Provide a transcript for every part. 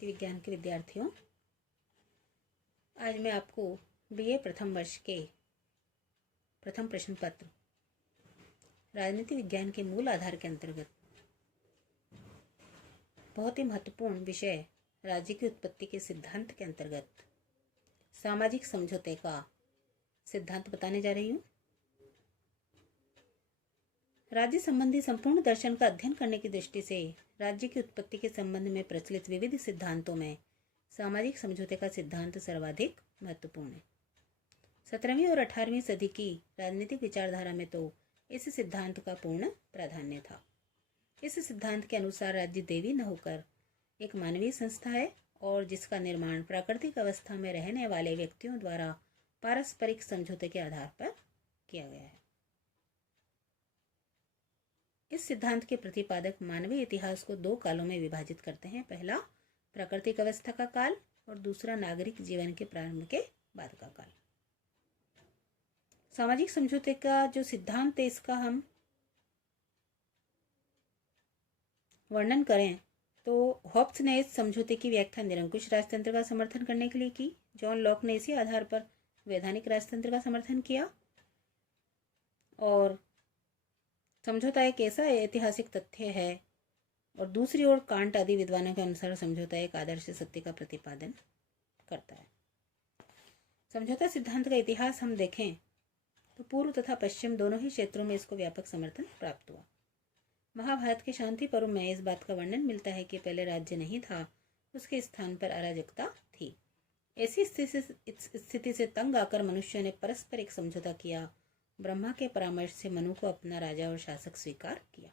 राजनीति विज्ञान के विद्यार्थियों, आज मैं आपको बीए प्रथम वर्ष के प्रथम प्रश्न पत्र राजनीति विज्ञान के मूल आधार के अंतर्गत बहुत ही महत्वपूर्ण विषय राज्य की उत्पत्ति के सिद्धांत के अंतर्गत सामाजिक समझौते का सिद्धांत बताने जा रही हूँ। राज्य संबंधी संपूर्ण दर्शन का अध्ययन करने की दृष्टि से राज्य की उत्पत्ति के संबंध में प्रचलित विविध सिद्धांतों में सामाजिक समझौते का सिद्धांत सर्वाधिक महत्वपूर्ण है। 17वीं और 18वीं सदी की राजनीतिक विचारधारा में तो इस सिद्धांत का पूर्ण प्राधान्य था। इस सिद्धांत के अनुसार राज्य दैवी न होकर एक मानवीय संस्था है और जिसका निर्माण प्राकृतिक अवस्था में रहने वाले व्यक्तियों द्वारा पारस्परिक समझौते के आधार पर किया गया है। इस सिद्धांत के प्रतिपादक मानवीय इतिहास को दो कालों में विभाजित करते हैं। पहला प्राकृतिक अवस्था का काल और दूसरा नागरिक जीवन के प्रारंभ के बाद का काल। सामाजिक समझौते का जो सिद्धांत है इसका हम वर्णन करें तो हॉब्स ने इस समझौते की व्याख्या निरंकुश राजतंत्र का समर्थन करने के लिए की। जॉन लॉक ने इसी आधार पर वैधानिक राजतंत्र का समर्थन किया। और समझौता एक ऐसा ऐतिहासिक तथ्य है और दूसरी ओर कांट आदि विद्वानों के अनुसार समझौता एक आदर्श सत्य का प्रतिपादन करता है। समझौता सिद्धांत का इतिहास हम देखें तो पूर्व तथा पश्चिम दोनों ही क्षेत्रों में इसको व्यापक समर्थन प्राप्त हुआ। महाभारत के शांति पर्व में इस बात का वर्णन मिलता है कि पहले राज्य नहीं था, उसके स्थान पर अराजकता थी। ऐसी स्थिति से तंग आकर मनुष्य ने परस्पर एक समझौता किया। ब्रह्मा के परामर्श से मनु को अपना राजा और शासक स्वीकार किया।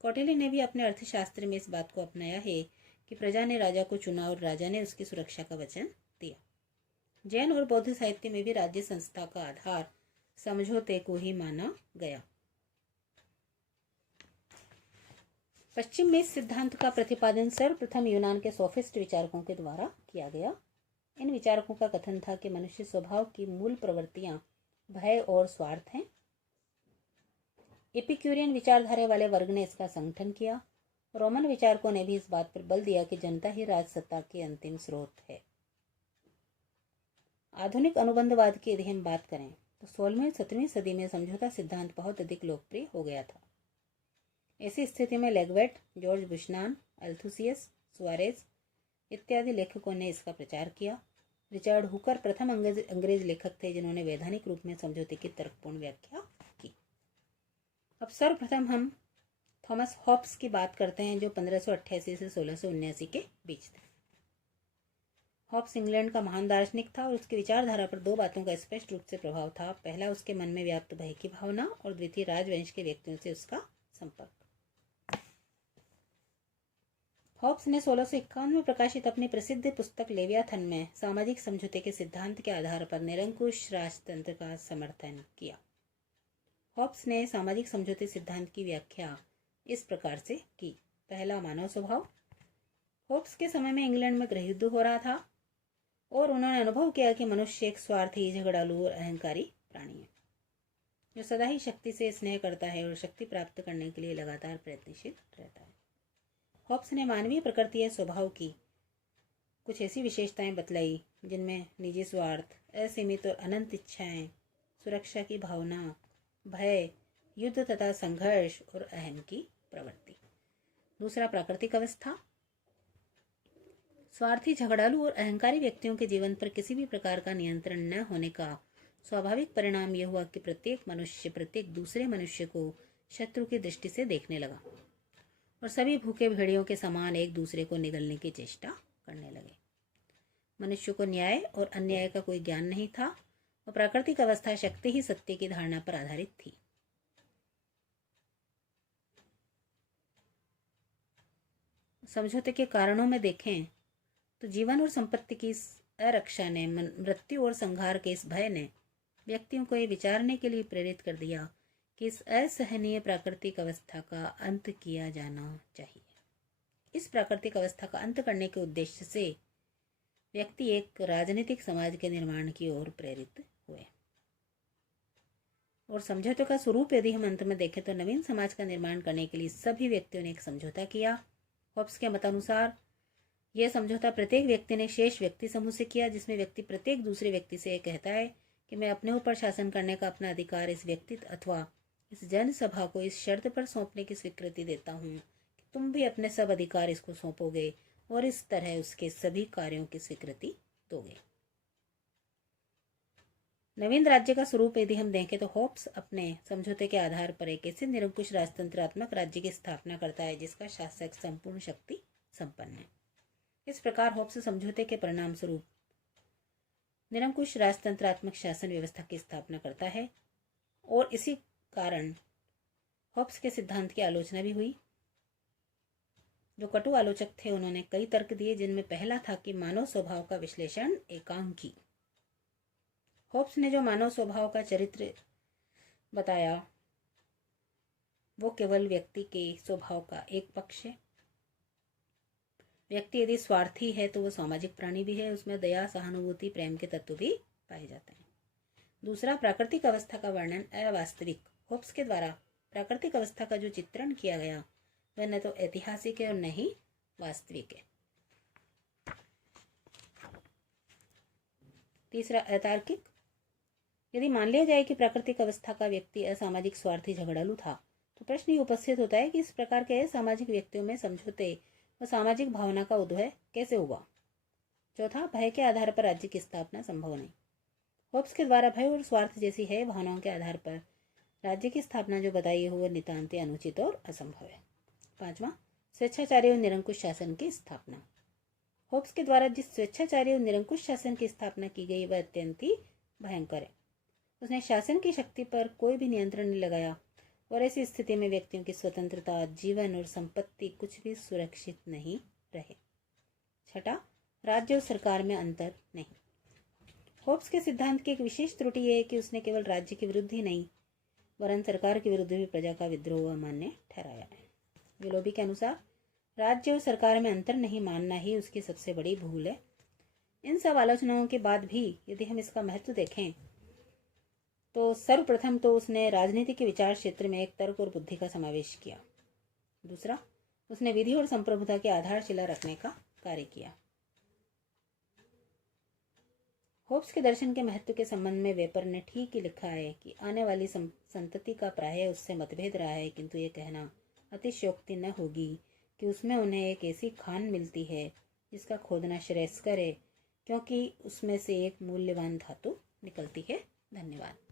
कौटिल्य ने भी अपने अर्थशास्त्र में इस बात को अपनाया है कि प्रजा ने राजा को चुना और राजा ने उसकी सुरक्षा का वचन दिया। जैन और बौद्ध साहित्य में भी राज्य संस्था का आधार समझौते को ही माना गया। पश्चिम में इस सिद्धांत का प्रतिपादन सर्वप्रथम यूनान के सोफिस्ट विचारकों के द्वारा किया गया। इन विचारकों का कथन था कि मनुष्य स्वभाव की मूल प्रवृत्तियां भय और स्वार्थ हैं। एपिक्यूरियन विचारधारा वाले वर्ग ने इसका संगठन किया। रोमन विचारकों ने भी इस बात पर बल दिया कि जनता ही राजसत्ता के अंतिम स्रोत है। आधुनिक अनुबंधवाद की यदि हम बात करें तो 16वीं 17वीं सदी में समझौता सिद्धांत बहुत अधिक लोकप्रिय हो गया था। ऐसी स्थिति में लेगवेट, जॉर्ज बुशनान, अल्थुसियस, सुआरेज इत्यादि लेखकों ने इसका प्रचार किया। रिचर्ड हुकर प्रथम अंग्रेज लेखक थे जिन्होंने वैधानिक रूप में समझौते की तर्कपूर्ण व्याख्या की। अब सर्वप्रथम हम थॉमस हॉब्स की बात करते हैं जो 1588 से 1679 के बीच थे। हॉब्स इंग्लैंड का महान दार्शनिक था और उसकी विचारधारा पर दो बातों का स्पष्ट रूप से प्रभाव था। पहला, उसके मन में व्याप्त भय की भावना और द्वितीय, राजवंश के व्यक्तियों से उसका संपर्क। हॉब्स ने 1651 में प्रकाशित अपनी प्रसिद्ध पुस्तक लेवियाथन में सामाजिक समझौते के सिद्धांत के आधार पर निरंकुश राजतंत्र का समर्थन किया। हॉब्स ने सामाजिक समझौते सिद्धांत की व्याख्या इस प्रकार से की। पहला, मानव स्वभाव। हॉब्स के समय में इंग्लैंड में गृहयुद्ध हो रहा था और उन्होंने अनुभव किया कि मनुष्य एक स्वार्थी, झगड़ालू और अहंकारी प्राणी है जो सदा ही शक्ति से स्नेह करता है और शक्ति प्राप्त करने के लिए लगातार प्रयत्नशील रहता है। हॉब्स ने मानवीय प्रकृति या स्वभाव की कुछ ऐसी विशेषताएं बतलाई जिनमें निजी स्वार्थ, असीमित और अनंत इच्छाएं, सुरक्षा की भावना, भय, युद्ध तथा संघर्ष और अहम की प्रवृत्ति। दूसरा, प्राकृतिक अवस्था। स्वार्थी, झगड़ालू और अहंकारी व्यक्तियों के जीवन पर किसी भी प्रकार का नियंत्रण न होने का स्वाभाविक परिणाम यह हुआ कि प्रत्येक मनुष्य प्रत्येक दूसरे मनुष्य को शत्रु की दृष्टि से देखने लगा और सभी भूखे भेड़ियों के समान एक दूसरे को निगलने की चेष्टा करने लगे। मनुष्य को न्याय और अन्याय का कोई ज्ञान नहीं था और प्राकृतिक अवस्था शक्ति ही सत्य की धारणा पर आधारित थी। समझौते के कारणों में देखें तो जीवन और संपत्ति की इस अरक्षा ने, मृत्यु और संहार के इस भय ने व्यक्तियों को ये विचारने के लिए प्रेरित कर दिया कि इस असहनीय प्राकृतिक अवस्था का अंत किया जाना चाहिए। इस प्राकृतिक अवस्था का अंत करने के उद्देश्य से व्यक्ति एक राजनीतिक समाज के निर्माण की ओर प्रेरित हुए। और समझौते का स्वरूप यदि हम अंत में देखें तो नवीन समाज का निर्माण करने के लिए सभी व्यक्तियों ने एक समझौता किया। हॉब्स के मतानुसार यह समझौता प्रत्येक व्यक्ति ने शेष व्यक्ति समूह से किया, जिसमें व्यक्ति प्रत्येक दूसरे व्यक्ति से कहता है कि मैं अपने ऊपर शासन करने का अपना अधिकार इस व्यक्ति अथवा इस जनसभा को इस शर्त पर सौंपने की स्वीकृति देता हूँ कि तुम भी अपने सब अधिकार इसको सौंपोगे और इस तरह उसके सभी कार्यों की स्वीकृति दोगे। नवीन राज्य का स्वरूप यदि हम देखें तो होब्स अपने समझौते के आधार पर एक ऐसे निरंकुश राजतंत्रात्मक राज्य की स्थापना करता है जिसका शासक संपूर्ण शक्ति संपन्न है। इस प्रकार होब्स समझौते के परिणाम स्वरूप निरंकुश राजतंत्रात्मक शासन व्यवस्था की स्थापना करता है और इसी कारण होब्स के सिद्धांत की आलोचना भी हुई। जो कटु आलोचक थे उन्होंने कई तर्क दिए, जिनमें पहला था कि मानव स्वभाव का विश्लेषण एकांकी। होब्स ने जो मानव स्वभाव का चरित्र बताया वो केवल व्यक्ति के स्वभाव का एक पक्ष है। व्यक्ति यदि स्वार्थी है तो वो सामाजिक प्राणी भी है, उसमें दया, सहानुभूति, प्रेम के तत्व भी पाए जाते हैं। दूसरा, प्राकृतिक अवस्था का वर्णन अवास्तविक। होब्स के द्वारा प्राकृतिक अवस्था का जो चित्रण किया गया वह न तो ऐतिहासिक है और न ही वास्तविक है। तीसरा, अतार्किक। यदि मान लिया जाए कि प्राकृतिक अवस्था का व्यक्ति असामाजिक, स्वार्थी, झगड़ालू था तो प्रश्न ये उपस्थित होता है कि इस प्रकार के सामाजिक व्यक्तियों में समझौते व सामाजिक भावना का उदय कैसे हुआ। चौथा, भय के आधार पर राज्य की स्थापना संभव नहीं। होब्स के द्वारा भय और स्वार्थ जैसी है भावनाओं के आधार पर राज्य की स्थापना जो बताई है वो नितांत अनुचित और असंभव है। पांचवा, स्वेच्छाचारी और निरंकुश शासन की स्थापना। होब्स के द्वारा जिस स्वेच्छाचारी और निरंकुश शासन की स्थापना की गई वह अत्यंत ही भयंकर है। उसने शासन की शक्ति पर कोई भी नियंत्रण नहीं लगाया और ऐसी स्थिति में व्यक्तियों की स्वतंत्रता, जीवन और संपत्ति कुछ भी सुरक्षित नहीं रहे। छठा, राज्य और सरकार में अंतर नहीं। होब्स के सिद्धांत की एक विशेष त्रुटि यह है कि उसने केवल राज्य के विरुद्ध ही नहीं वरन सरकार के विरुद्ध भी प्रजा का विद्रोह अमान्य ठहराया है। विलोबी के अनुसार राज्य और सरकार में अंतर नहीं मानना ही उसकी सबसे बड़ी भूल है। इन सब आलोचनाओं के बाद भी यदि हम इसका महत्व देखें तो सर्वप्रथम तो उसने राजनीति के विचार क्षेत्र में एक तर्क और बुद्धि का समावेश किया। दूसरा, उसने विधि और संप्रभुता की आधारशिला रखने का कार्य किया। होब्स के दर्शन के महत्व के संबंध में वेपर ने ठीक ही लिखा है कि आने वाली संतति का प्रायः उससे मतभेद रहा है, किंतु ये कहना अतिशयोक्ति न होगी कि उसमें उन्हें एक ऐसी खान मिलती है जिसका खोदना श्रेयस्कर है, क्योंकि उसमें से एक मूल्यवान धातु निकलती है। धन्यवाद।